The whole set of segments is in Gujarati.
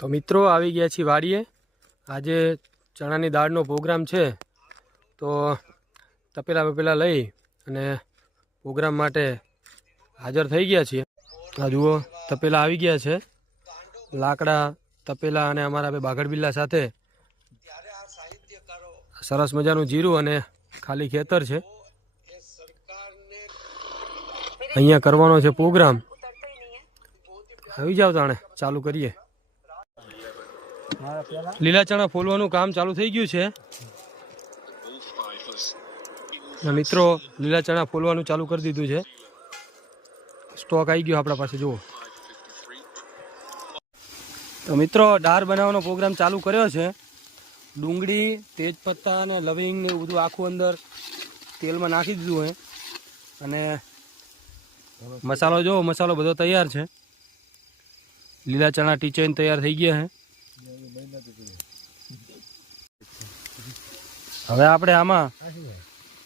તો મિત્રો આવી ગયા છીએ વાડીએ। આજે ચણાની દાળનો પ્રોગ્રામ છે, તો તપેલા લઈ અને પ્રોગ્રામ માટે હાજર થઈ ગયા છીએ। આ જુઓ તપેલા આવી ગયા છે, લાકડા તપેલા અને અમારા બે બાગડ બિલ્લા સાથે સરસ મજાનું જીરું અને ખાલી ખેતર છે। અહીંયા કરવાનો છે પ્રોગ્રામ। આવી જાવ તાણે ચાલુ કરીએ। લીલા ચણા ફોલવાનું કામ ચાલુ થઈ ગયું છે મિત્રો। લીલા ચણા ફોલવાનું ચાલુ કરી દીધું છે। સ્ટોક આવી ગયો આપણા પાસે જુઓ। તો મિત્રો દાળ બનાવવાનો પ્રોગ્રામ ચાલુ કર્યો છે। ડુંગળી, તેજપત્તા અને લવિંગ ને બધું આખું અંદર તેલમાં નાખી દીધું છે અને મસાલો જો મસાલો બધો તૈયાર છે। લીલા ચણા ટીચેન તૈયાર થઈ ગયા છે। હવે આપણે આમાં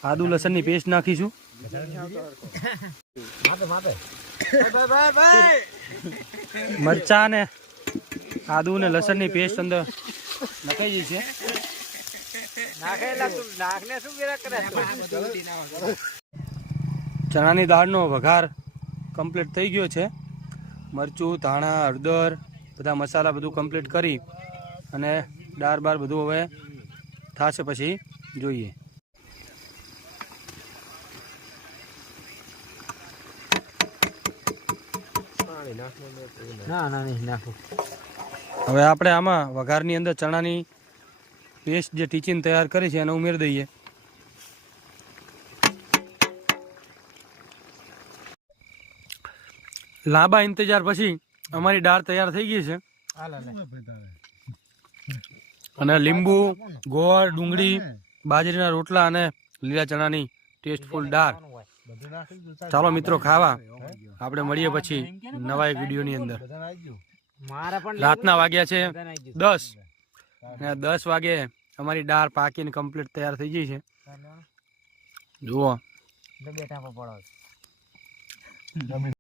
આદુ લસણની પેસ્ટ નાખીશું। મરચા ને આદુ ને લસણની પેસ્ટ અંદર નખાઈ જશે। ચણાની દાળનો વઘાર કમ્પ્લીટ થઈ ગયો છે। મરચું, ધાણા, હળદર બધા મસાલા બધું કમ્પ્લીટ કરી અને દાળ બાર બધું હવે થશે પછી જોઈએ। હવે આપણે આમાં વઘારની અંદર ચણાની પેસ્ટ જે ટીચીને તૈયાર કરી છે એને ઉમેરી દઈએ। લાંબા ઇંતજાર પછી અમારી દાળ તૈયાર થઈ ગઈ છે અને લીંબુ, ગોળ, ડુંગળી, બાજરીના રોટલા અને લીલા ચણાની ટેસ્ટફુલ દાળ। ચાલો મિત્રો ખાવા। આપણે મળીએ પછી નવા એક વિડીયોની અંદર। રાતના વાગ્યા છે 10 અને 10 વાગે અમારી દાળ પાકીને કમ્પ્લીટ તૈયાર થઈ ગઈ છે જુઓ।